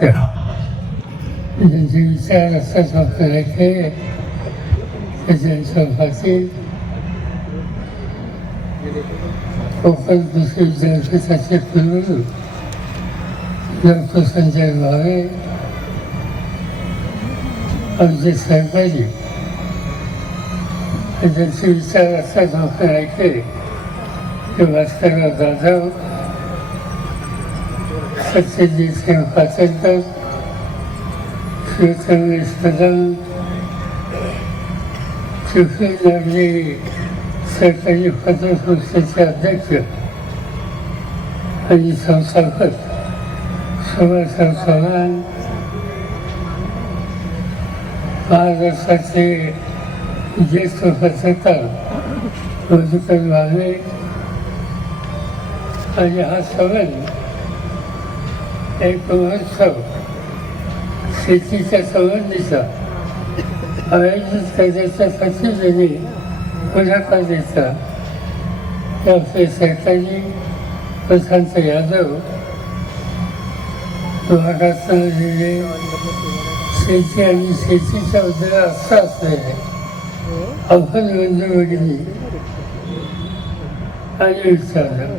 त्यांचे विचार असतात आपल्याला की त्याच्या फातील कोकण कृषी विद्यापीठाचे कुलगुरू डॉक्टर संजय भावे आमचे सहकारी त्यांचे विचार असतात आपल्याला की ते भास्करराव जाधव सत्यजित सिंह पाचलकर शिवसंदेश कदम शिवसेनाजी सरकारी पतसंस्थेचे अध्यक्ष. आणि संस्थापक सुभाषराव चव्हाण महाराष्ट्राचे ज्येष्ठ पत्रकार मधुकर आणि हा संबंध एक महोत्सव शेतीच्या संबंधीचा आयोजित करण्याच्या त्यांनी पुढाकार घेतला. ते सरकारी प्रशांत यादव महाराष्ट्र शेती आणि शेतीच्या उद्योगात असं असलेले अफल बंधुभगिनी आणि विचारलं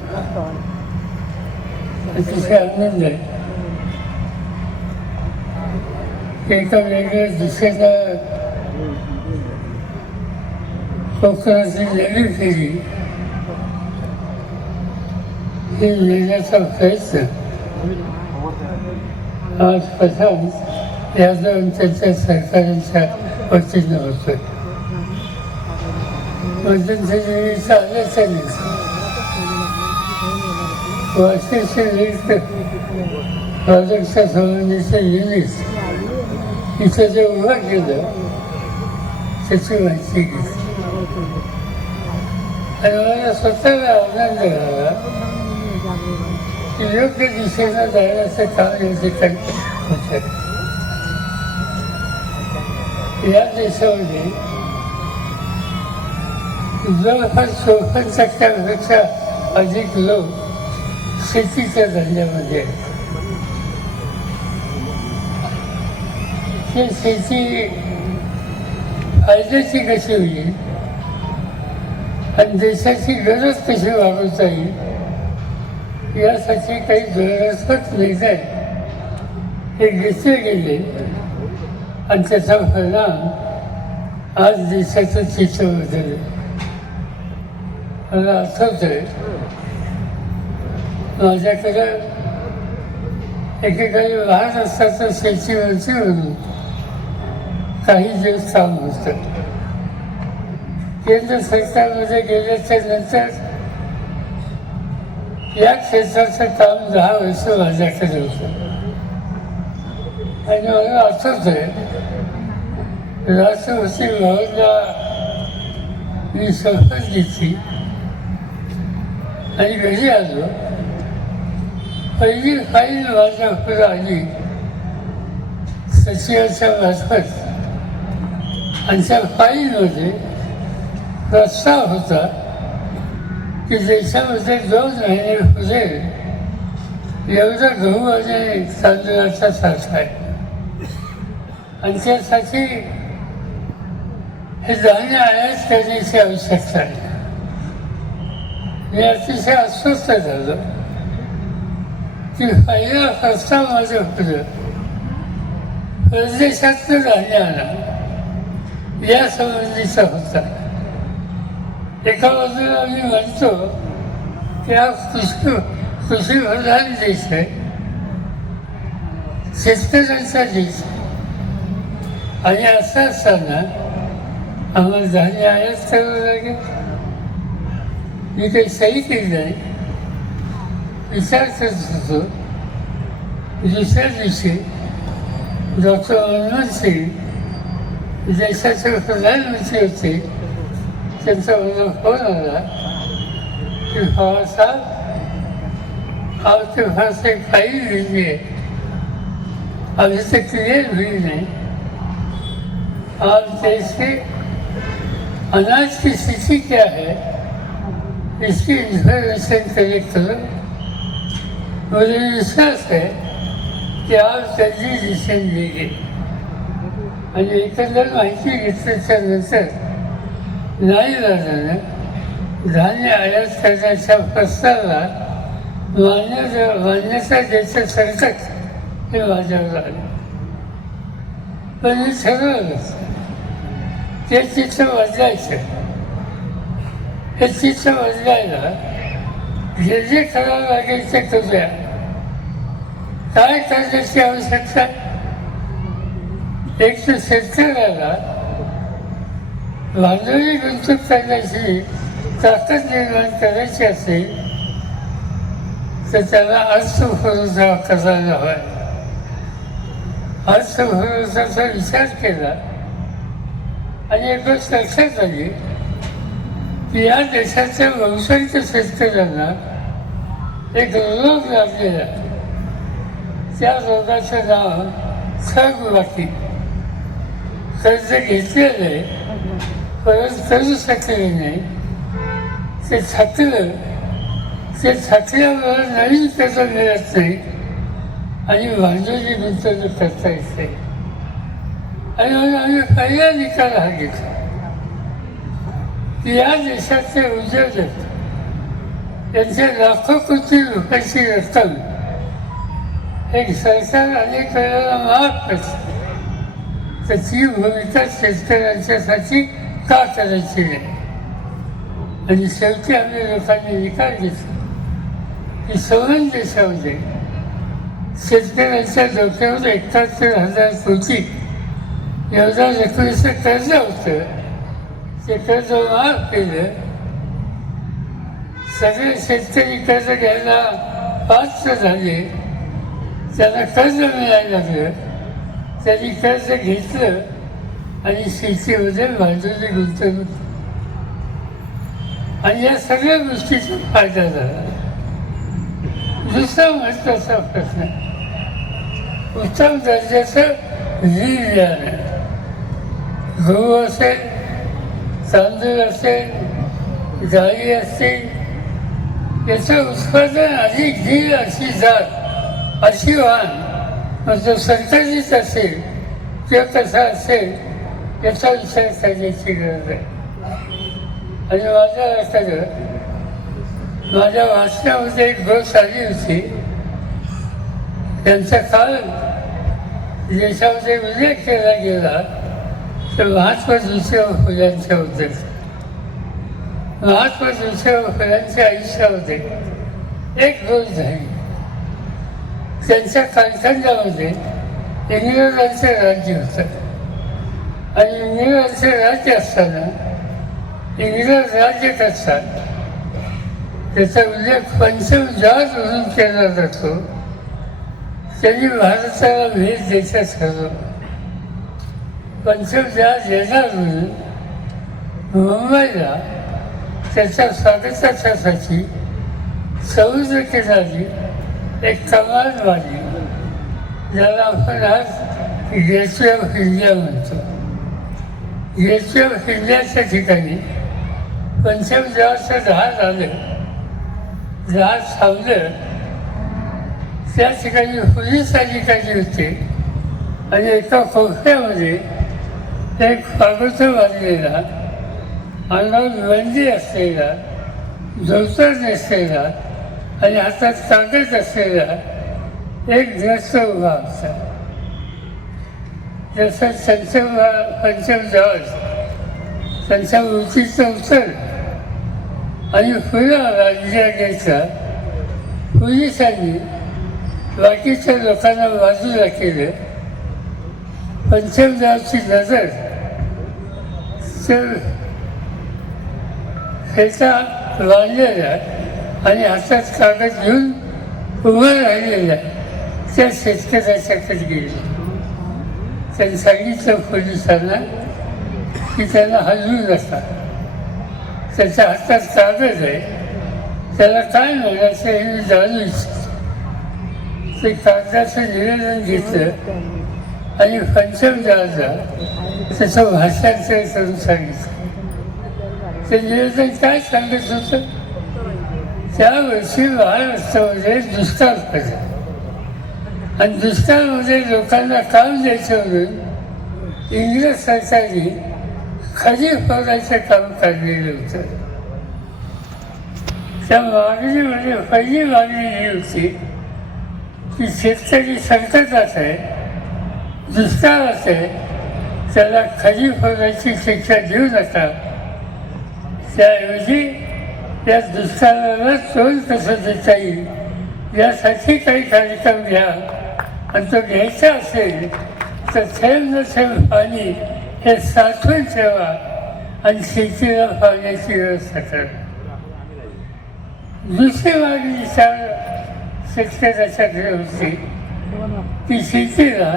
अतिशय आनंद आहे. एका वेगळ्या दिशेला कोकणाची नवी केली. हे नेण्याचा प्रयत्न आज प्रथम यादव आणि त्यांच्या सरकारांच्या वतीनं होतोय. मध्यंतरीचा आल्याचा नाही वाशिष्ठ लिस्ट प्रोजेक्टच्या संबंधीचं युनिट इथं जे उभं केलं त्याची माहिती घेतली आणि मला स्वतःला आनंद झाला. की योग्य दिशेनं जाण्याचं काम या ठिकाणी होतं. या देशामध्ये जवळपास चौपन्न टक्क्यांपेक्षा अधिक लोक शेतीच्या धंद्यामध्ये आहेत. ही शेती फायद्याची कशी होईल? आणि देशाची गरज कशी वागवता येईल? यासाठी काही धोरणात्मक निर्णय हे घेतले गेले. आणि त्याचा परिणाम आज देशाचं चित्र बदललं मला आठवत आहे माझ्याकडं एकेकाळी महाराष्ट्राचं शेती मंत्री म्हणून काही दिवस चालू होतं केंद्र सरकारमध्ये गेल्याच्यानंतर या क्षेत्राचं काम दहा वर्ष माझ्याकडे होतं. आणि मला आठवत आहे राष्ट्रपती भवनला मी शपथ घेतली. आणि घरी आलो. पहिली फाईल माझ्या पुढे आली. सचिवाच्या मार्फत. आणि त्या फाईलमध्ये प्रस्ताव होता की देशामध्ये दोन महिने होते. एवढा गहू आणि तांदळाचा साठा आहे. आणि त्यासाठी हे धान्य आयात करण्याची आवश्यकता आहे. मी अतिशय अस्वस्थ झालो. की पहिला प्रस्ताव माझ्या पुढं परदेशातलं धान्य आणा. या संबंधीचा होता एका बाजूला मी म्हणतो की हा कृषी कृषीप्रधान देश आहे. शेतकऱ्यांचा देश आणि असं असताना आम्हाला धान्य आयात करावं लागेल. मी काही सही केली नाही विचार करत होतो. दुसऱ्या दिवशी डॉक्टर मनमोहन सिंग देशाचे प्रधानमंत्री होते. त्यांचा मला फोन आला. की भावासाहेब आपके पास एक फाइल लिखी है अभी तक क्लियर हुई नहीं. आप देश अनाज की स्थिति क्या है इसकी इन्फॉर्मेशन कलेक्ट करो मुझे विश्वास है कि आप जल्दी डिसीजन लेंगे म्हणजे आणि एकंदर माहिती घेतल्याच्या नंतर नाही झाल्यानं धान्य आयात करण्याच्या प्रस्तावाला मान्य मान्यता द्यायचं संकट हे माझ्यावर आलं पण मी ठरवलं ते चित्र बदलायचं हे चित्र बदलायला जे जे करावं लागेल ते करूया काय करण्याची आवश्यकता? एक तर शेतकऱ्याला भांडवली गुंतवणूक करण्याची ताकद निर्माण करायची असेल तर त्याला अर्थभरोसा करायला हवा? अर्थभरोसाचा विचार केला आणि एक गोष्ट लक्षात आली की या देशाच्या व्यावसायिक शेतकऱ्यांना एक रोग लागलेला त्या रोगाचं नाव थगबाकी कर्ज घेतलेलं आहे परत कर्ज साठलेलं नाही. ते थकलं ते थकल्यावर नवीन कर्ज मिळत नाही. आणि भांडवली गुंतवणूक करता येत नाही. आणि म्हणून आम्ही पहिला निकाल हा घेतला. की या देशाचे उद्योजक त्यांच्या लाखो कोटी रुपयाची रक्कम एक सरकार अनेक वेळेला माफ करते तर ती भूमिका शेतकऱ्यांच्यासाठी का करायची नाही आणि शेवटी आम्ही लोकांनी विकार घेतला की सवन देशामध्ये शेतकऱ्यांच्या डोक्यावर एकाहत्तर हजार कोटी एवढा एकोणीसचं कर्ज होतं. ते कर्ज माफ केलं. सगळे शेतकरी कर्ज घ्यायला पात्र झाले. त्यांना कर्ज मिळायला लागलं. त्यांनी कर्ज घेतलं आणि शेतीमध्ये भांडवली गुंतवणूक आणि या सगळ्या गोष्टीचा फायदा झाला. दुसरा महत्त्वाचा प्रश्न उत्तम दर्जाचं बी गहू असेल तांदूळ असेल गाई असतील याचं उत्पादन अधिक घेईल अशी जात अशी वाहन जो तो असेल किंवा कसा असेल याचा विचार करण्याची गरज आहे. आणि माझ्या लक्षात माझ्या वाचनामध्ये एक गोष्ट आली होती. त्यांचा काल देशामध्ये उल्लेख केला गेला तर महात्मा ज्योतिराव फुल्यांच्याबद्दल महात्मा ज्योतिराव फुल्यांच्या आयुष्यामध्ये एक गोष्ट झाली. त्यांच्या कालखंडामध्ये इंग्रजांचं राज्य होतं आणि इंग्रजांचं राज्य असताना इंग्रज राज्य करतात त्याचा उल्लेख पंचमजात म्हणून केला जातो. त्यांनी भारताला भेट द्यायचा ठरवलं पंचमजात येणार म्हणून मुंबईला त्याच्या स्वागतासाठी समुद्र किनारी एक कमाल वाली ज्याला आपण आज गेटवे ऑफ इंडिया म्हणतो. गेटवे ऑफ इंडियाच्या ठिकाणी पंचम जेव्हा जहाज आलं. जहाज थांबलं. त्या ठिकाणी पोलीस अधिकारी होते. आणि एका खोक्यामध्ये एक कागद बांधलेला अंगावर बंदी असलेला धोतर नसलेला आणि हातात चालत असलेला एक ग्रस्त उभा होता. जसं पंचम पंचम जवळ. त्यांच्या मूर्तीचं उतर आणि फुलं राज्य घ्यायचा. पोलिसांनी बाकीच्या लोकांना बाजूला केलं. पंचमदेवाची नजर. तर ह्याचा बांधलेल्या आणि हातात कागद घेऊन उभं राहिलेल्या त्या शेतकऱ्याच्याकडे गेले. त्यांनी सांगितलं पोलिसांना की त्यांना हलवू नका. त्याच्या हातात कागद आहे. त्याला काय म्हणायचं हे मी जाणू इच्छित ते कागदाचं निवेदन घेतलं आणि पंचम जहाजा त्याचं भाषांतर करून सांगितलं. ते निवेदन काय सांगत होतं? त्या महाराष्ट्रामध्ये दुष्काळ पडला. आणि दुष्काळामध्ये लोकांना काम द्यायचं म्हणून इंग्रज सरकारने खरीप होण्याचं काम काढलेलं होतं. त्या मागणीमध्ये म्हणजे पहिली मागणी ही होती की शेतकरी संकटात आहे दुष्काळात आहे त्याला खरीप होण्याची शिक्षा देऊ नका. त्याऐवजी या दुष्काळाला तोंड कसं देता येईल? यासाठी काही कार्यक्रम घ्या. आणि तो घ्यायचा असेल तर थेंब न थेंब पाणी हे साठवून ठेवा आणि शेतीला पाण्याची व्यवस्था करा. दुसरी मागणी विचार शेतकऱ्याच्याकडे होती की शेतीला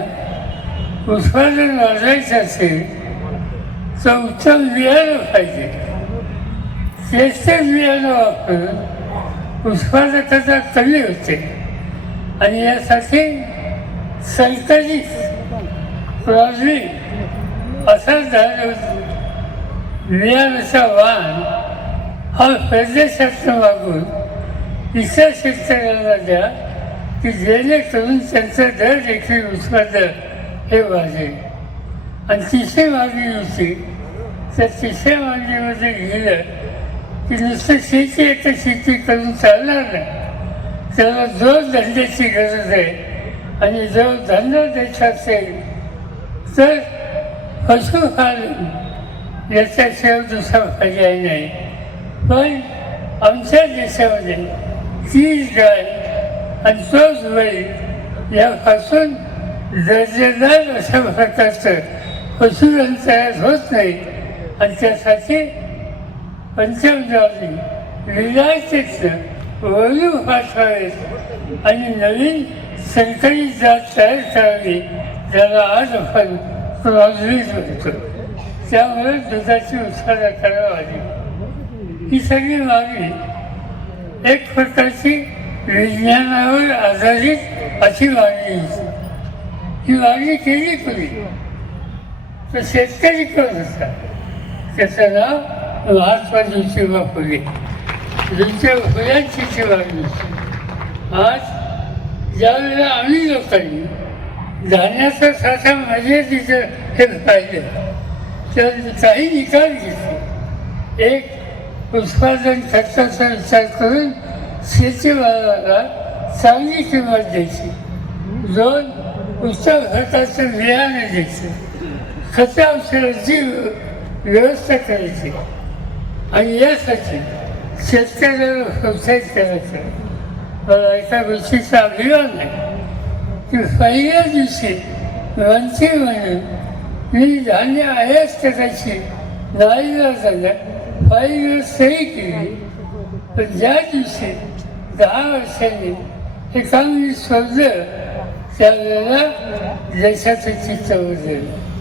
उत्पादन वाढवायचं असेल तर उत्तम बियाणं पाहिजे. श्रेष्ठ बियाणं वापरून उत्पादकता कमी होते. आणि यासाठी संकलित प्रॉब्लेम असा बियाणाचा वाण हा प्रदेशातून मागून इतर शेतकऱ्यांना द्या की जेणेकरून त्यांचं दर देखील उत्पादन हे वाढेल. आणि तिसरी मागणी होती. तर तिसऱ्या मागणीमध्ये गेलं की नुसतं शेती तर शेती करून चालणार नाही. त्याला जो धंद्याची गरज आहे आणि जो धंदा द्यायचा असेल तर पशुपालन याच्याशिवाय दुसरा पर्याय नाही. पण आमच्या देशामध्ये तीच गाय आणि तोच बैल यापासून दर्जेदार अशा प्रकारचं पशुधन तयार होत नाही. आणि त्यासाठी पंचमद्वारी विलायतेचं वळू पाठवावेत आणि नवीन सरकारी जात तयार करावी ज्याला आज आपण प्रॉझिट म्हणतो. त्यामुळे दुधाची उत्पादन करावी ही सगळी मागणी एक प्रकारची विज्ञानावर आधारित अशी मागणी होती ही मागणी केली कोणी तर शेतकरी करत होता? त्याचं नाव महात्मा ज्योतिबा फुले ज्योतिबा फुल्यांची सेवा मागणी आज ज्यावेळेला आम्ही लोकांनी धान्याचा साठा मर्यादित हे पाहिलं तर काही निकाल घेतले. एक उत्पादन खर्चाचा विचार करून शेतीमालाला चांगली किंमत द्यायची. दोन उत्तम खताचं बियाणं द्यायचं. खता औषधाची व्यवस्था करायची. आणि यासाठी शेतकऱ्याला प्रोत्साहित करायचं. मला एका गोष्टीचा अभिमान आहे. की पहिल्या दिवशी मंत्री म्हणून मी धान्य आयात करायची नाही झालं. पहिली सही केली. पण ज्या दिवशी दहा वर्षांनी हे काम मी सोडलं त्यावेळेला देशाचं चित्र बदललं.